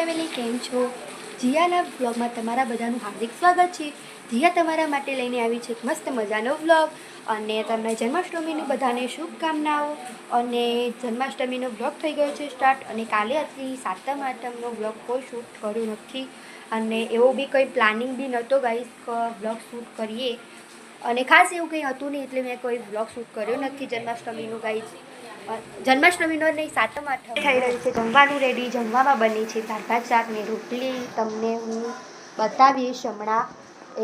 Family કેમ છો? જીયાના વ્લોગમાં તમારા બધાનું હાર્દિક સ્વાગત છે. જીયા તમારા માટે લઈને આવી છે એક મસ્ત મજાનો વ્લોગ અને તમને જન્માષ્ટમીની બધાને શુભકામનાઓ. અને જન્માષ્ટમીનો વ્લોગ થઈ ગયો છે સ્ટાર્ટ અને કાલે હતી સાતમ આઠમનો વ્લોગ કોઈ શૂટ કર્યું નથી અને એવો બી કંઈ પ્લાનિંગ બી નહોતો ગાઈસ વ્લોગ શૂટ કરીએ અને ખાસ એવું કંઈ હતું નહીં એટલે મેં કોઈ વ્લોગ શૂટ કર્યો નથી જન્માષ્ટમીનું ગાઈસ. જન્માષ્ટમીનો નહીં સાતમ આઠમ થઈ રહ્યું છે. જમવાનું રેડી, જમવામાં બની છે દાળ ભાત શાક ને રોટલી. તમને હું બતાવીશ હમણાં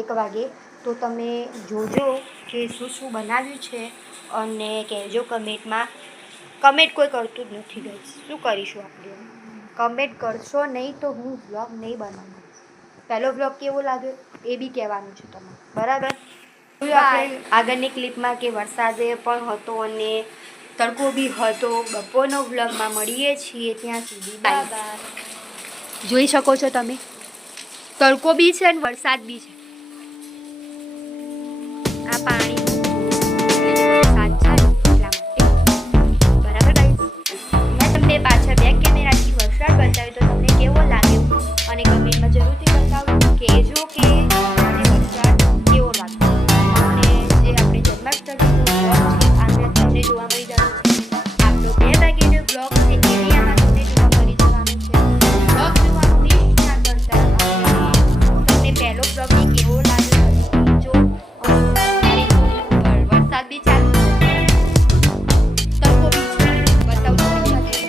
1 વાગે, તો તમે જોજો કે શું શું બનાવ્યું છે અને કહેજો કમેન્ટમાં. કમેન્ટ કોઈ કરતું જ નથી ગાઈસ, શું કરીશું આપણે? કમેન્ટ કરશો નહીં તો હું વ્લોગ નહીં બનાવું. પહેલો વ્લોગ કેવો લાગ્યો એ બી કહેવાનું છે તમે, બરાબર? આપણે આગળની ક્લિપમાં કે વરસાદે પણ હતો અને તડકો બી હતો. બપોરનો વ્લોગમાં મળીએ છીએ, ત્યાં સુધી બાય. જોઈ શકો છો તમે, તડકો બી છે અને વરસાદ બી છે. આ પાણી વરસાદ છે એટલા માટે, બરાબર ગાઈસ? મેં તમને પાછળ બેક કેમેરાથી વરસાદ બતાવ્યો તો તમને કેવો લાગ્યો અને કમેન્ટમાં જરૂરથી બતાવો કહેજો કે મને વરસાદ કેવો લાગ્યો. અને જે આપણે જન્માષ્ટમીનો વ્લોગ છે આગળ તમને જોવા મળી જશે. આપણો 2 વાગ્યાનો વ્લોગ છે એરિયામાં તમને જોવા મળી જવાનું છે. વ્લોગ જોવાનું મિસ ના કરતા. તમને પહેલો વ્લોગ કેવો લાગ્યો જો. વરસાદ બી ચાલુ તડકો બી છે. બતાવું છે વરસાદ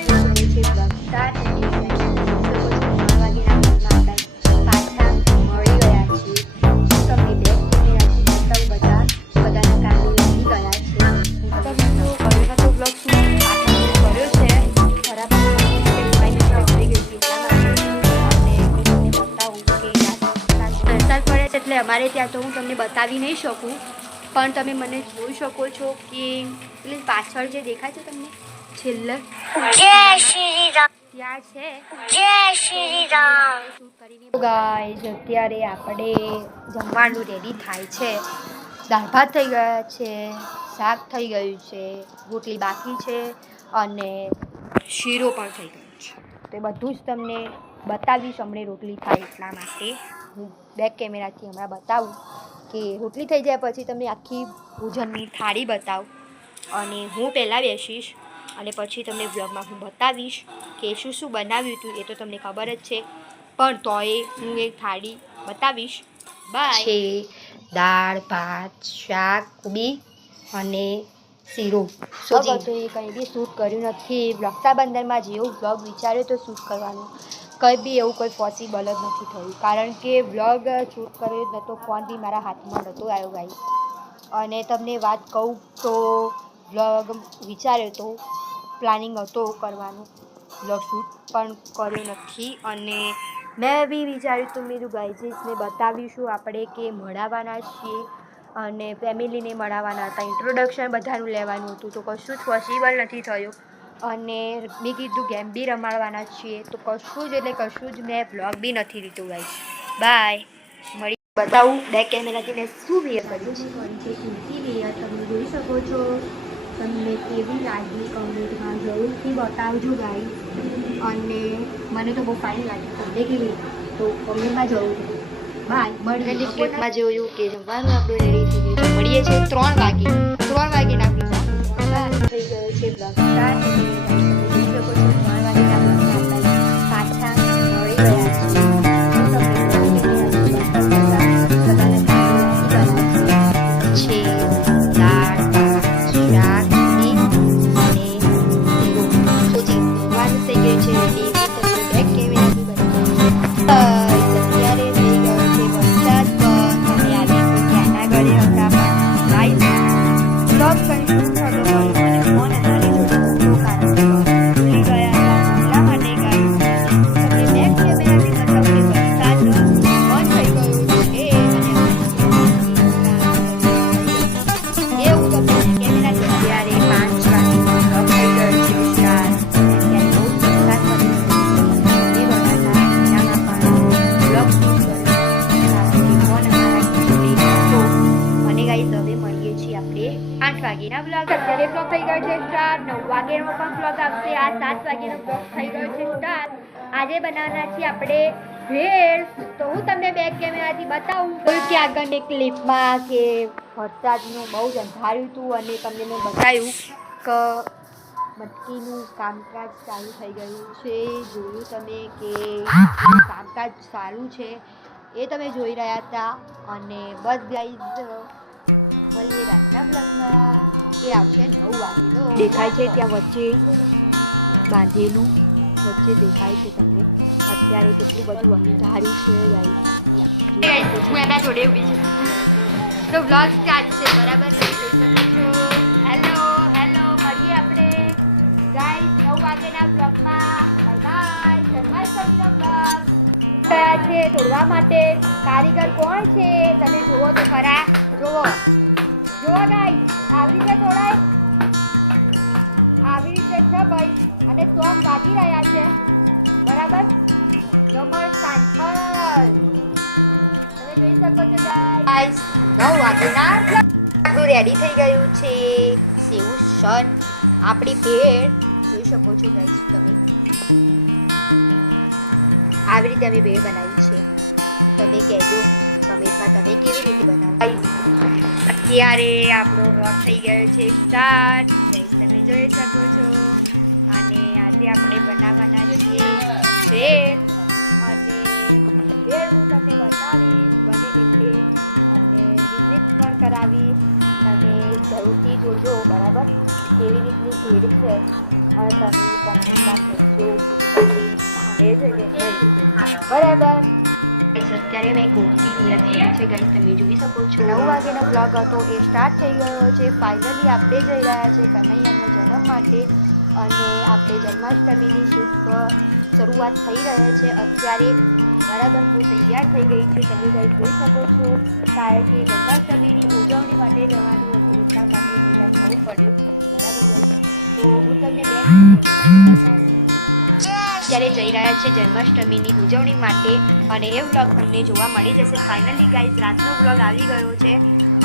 પાછા મળી ગયા છે. તમને બેક કેમેરાથી બતાવું બધાના કામે લાગી ગયા છે. તો બ્લોગ કર્યો છે ખરાબ થઈ ગઈ છે એટલા માટે અને હું તમને બતાવું કે વરસાદ પડે છે એટલે અમારે ત્યાં તો હું તમને બતાવી નહીં શકું, પણ તમે મને જોઈ શકો છો કે પેલી પાછળ જે દેખાય છે તમને છેલ્લે જય શ્રી રામ ત્યાં છે. જય શ્રી રામ. ગાઈસ અત્યારે આપણે જમવાનું રેડી થાય છે. દાળ ભાત થઈ ગયા છે, શાક થઈ ગયું છે, રોટલી બાકી છે અને શીરો પણ થઈ ગયો છે. તો એ બધું જ તમને બતાવીશ હમણાં રોટલી થાય એટલા માટે. હું બેક કેમેરાથી હમણાં બતાવું કે રોટલી થઈ જાય પછી તમને આખી ભોજનની થાળી બતાવું અને હું પહેલાં બેસીશ અને પછી તમને વ્લોગમાં હું બતાવીશ કે શું શું બનાવ્યું હતું. એ તો તમને ખબર જ છે, પણ તોય હું એક થાળી બતાવીશ. બાય. છે દાળ ભાત શાક કોબી અને શીરો. શું હતું એ કંઈ બી શૂટ કર્યું નથી. રક્ષાબંધનમાં જેવું વ્લોગ વિચાર્યો તો શૂટ કરવાનું કંઈ બી એવું કોઈ પોસિબલ જ નથી થયું, કારણ કે વ્લોગ શૂટ કર્યો જ નહોતો. ફોન બી મારા હાથમાં નહોતો આવ્યો ગાઈસ. અને તમને વાત કહું તો વ્લોગ વિચાર્યો તો પ્લાનિંગ હતો કરવાનું વ્લોગ શૂટ, પણ કર્યો નથી. અને મેં બી વિચાર્યું તો મેરું ગાઈઝીસને બતાવીશું આપણે કે મળાવવાના છીએ અને ફેમિલીને મળાવવાના હતા. ઇન્ટ્રોડક્શન બધાનું લેવાનું હતું તો કશું જ પોસિબલ નથી થયું. અને મેં કીધું ગેમ બી રમાડવાના છીએ તો કશું જ એટલે કશું જ મેં વ્લોગ બી નથી લીધું ગાઈસ. બાય. મળી બતાવું બેક કેમેરાથી મેં શું વેર કર્યું છે. કુર્તી વેર તમે જોઈ શકો છો. તમને કેવી લાગી કમેન્ટમાં જરૂરથી બતાવજો ગાઈસ. અને મને તો બહુ ફાઇન લાગી. તમને કેવી તો કમેન્ટમાં જરૂરથી. બાય. મળીએ ક્લિપમાં જોયું કે જમવાનું આપણું રેડી થઈ ગયું. મળીએ છીએ 3 વાગે. 3 વાગેના વ્લોગ થઈ ગયો છે બ્લોગ સ્ટાર્ટ. પાછા મળી ગયા છે. દાળ ભાત શાક અને સોજી જમવાનું થઈ ગયું છે રેડી. બેક કેમેરાથી અત્યારે થઈ ગયો છે વરસાદ પણ અમે આવી ત્યાંના ઘરે હતા પણ લાઈવ બ્લોગ કરીશું થતો મને ફોન અમારી જોડે કારણ કે ભૂલી ગયા હતા એટલા માટે ગાઈસ તમને બેક કેમેરાથી બતાવું કે વરસાદ બંધ થઈ ગયો છે અને એવું તમને કેમેરાથી અત્યારે 5 વાગે બ્લોગ થઈ ગયો છે સ્ટાર્ટ. અત્યારે બહુ વરસાદ પડી બ્લોગ શૂટ અને ગાઈસ હવે મળીએ છીએ આપણે 8 વાગ્યાના બ્લોગ. અત્યારે બ્લોગ થઈ ગયો છે સ્ટાર્ટ. 9 વાગ્યાનો પણ બ્લોગ આવશે. આ 7 વાગ્યાનો બ્લોગ થઈ ગયો છે સ્ટાર્ટ. આજે બનાવવાના છીએ આપણે ભેળ. તો હું તમને બેક કેમેરાથી બતાવું કે આગળની ક્લિપમાં કે વરસાદનું બહુ જ અંધાર્યું હતું અને તમને મેં બતાવ્યું કે મટકીનું કામકાજ ચાલુ થઈ ગયું છે. જોયું તમે કે કામકાજ સારું છે એ તમે જોઈ રહ્યા હતા. અને બસ ગાઈઝ મળીએ રાતના બ્લોગમાં. એ આવશે 9 વાગેનો. દેખાય છે ત્યાં વચ્ચે બાંધેલું વચ્ચે દેખાય છે તમને. અત્યારે કેટલું બધું અંધારું છે ગાઈઝ. હું એના જોડે ઊભી છું તો બ્લોગ સ્ટાર્ટ છે બરાબર. હેલો હેલો મળીએ આપણે ગાઈઝ 9 વાગેના બ્લોગમાં. Bye bye. જન્માષ્ટમીનો બ્લોગ ગયા છે તોડવા માટે. કારીગર કોણ છે તમે જુઓ તો ખરા. જુઓ જુઓ ગાઈઝ આવી રીતે તોડાય આવી રીતે છે ભાઈ. અને સોંગ વાગી રહ્યા છે બરાબર. કમર સાંથલ તમે જોઈ શકો છો ગાઈઝ 9 વાગેના આપણું રેડી થઈ ગયું છે. સેવું સન આપણી ભેળ જોઈ શકો છો ગાઈઝ તમે. આવી રીતે અમે ભેળ બનાવી છે. તમે કહેજો કમેન્ટમાં તમે કેવી રીતે બનાવો. અત્યારે આપણો વ્લોગ થઈ ગયો છે સ્ટાર્ટ. તમે જોઈ શકો છો. અને આજે આપણે બનાવવાના છીએ ભેળ. અને ભેળ હું તમને બતાવીશ બને એટલે અને વિઝિટ પણ કરાવીશ. અને જરૂરથી જોજો બરાબર કેવી રીતની ભેળ છે. અને તમે કમેન્ટમાં કહેજો એ છે કે બરાબર. અત્યારે મેં ગોમતી લખી છે ગાઈસ તમે જોઈ શકો છો. 9 વાગ્યાનો બ્લોગ હતો એ સ્ટાર્ટ થઈ ગયો છે. ફાઇનલી આપણે જઈ રહ્યા છે કનૈયાના જન્મ માટે. અને આપણે જન્માષ્ટમીની શુભ શરૂઆત થઈ રહે છે અત્યારે બરાબર. હું તૈયાર થઈ ગઈ છું તમે ગાઈસ જોઈ શકો છો. કારણ કે જન્માષ્ટમીની ઉજવણી માટે જવાનું હતું એટલા માટે તૈયાર થવું પડ્યું બરાબર. તો હું તમને અત્યારે જઈ રહ્યા છે જન્માષ્ટમીની ઉજવણી માટે. અને એ વ્લોગ તમને જોવા મળી જશે. ફાઇનલી ગાઈઝ રાતનો વ્લોગ આવી ગયો છે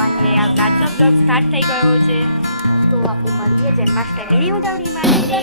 અને આ રાતનો વ્લોગ સ્ટાર્ટ થઈ ગયો છે. તો આપણે મળીએ જન્માષ્ટમીની ઉજવણી માટે.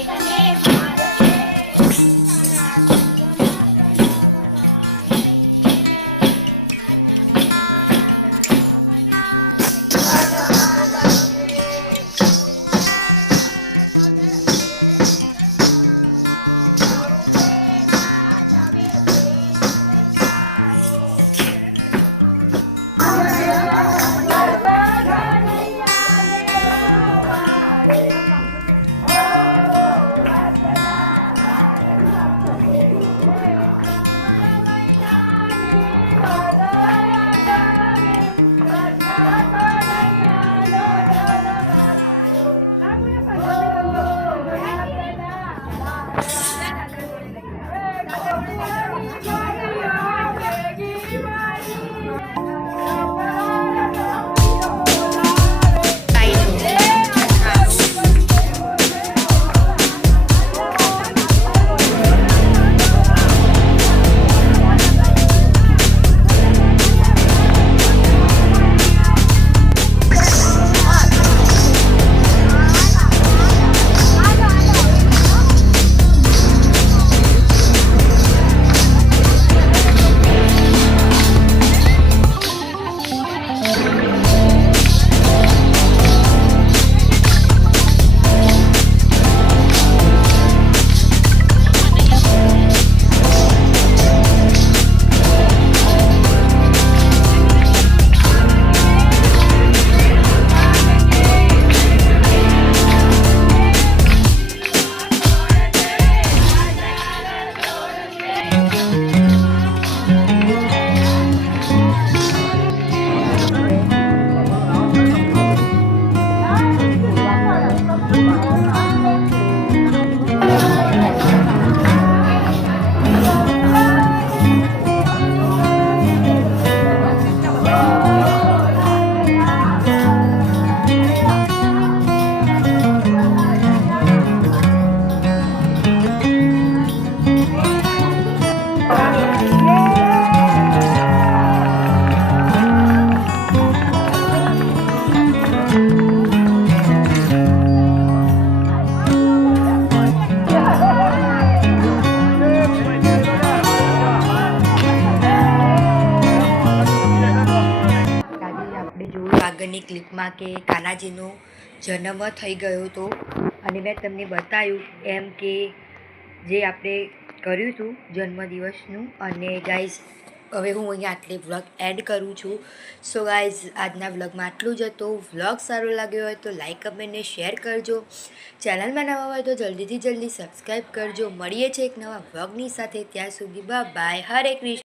પહેલાંની ક્લિપમાં કે કાનાજીનો જન્મ થઈ ગયો હતો અને મેં તમને બતાવ્યું એમ કે જે આપણે કર્યું હતું જન્મદિવસનું. અને ગાઈઝ હવે હું અહીંયા આટલે વ્લોગ એડ કરું છું. સો ગાઈઝ આજના વ્લોગમાં આટલું જ હતું. વ્લોગ સારો લાગ્યો હોય તો લાઈક કમેન્ટ ને શેર કરજો. ચેનલમાં નવા હોય તો જલ્દીથી જલ્દી સબસ્ક્રાઈબ કરજો. મળીએ છીએ એક નવા વ્લોગની સાથે. ત્યાં સુધી બાય. હરે કૃષ્ણ.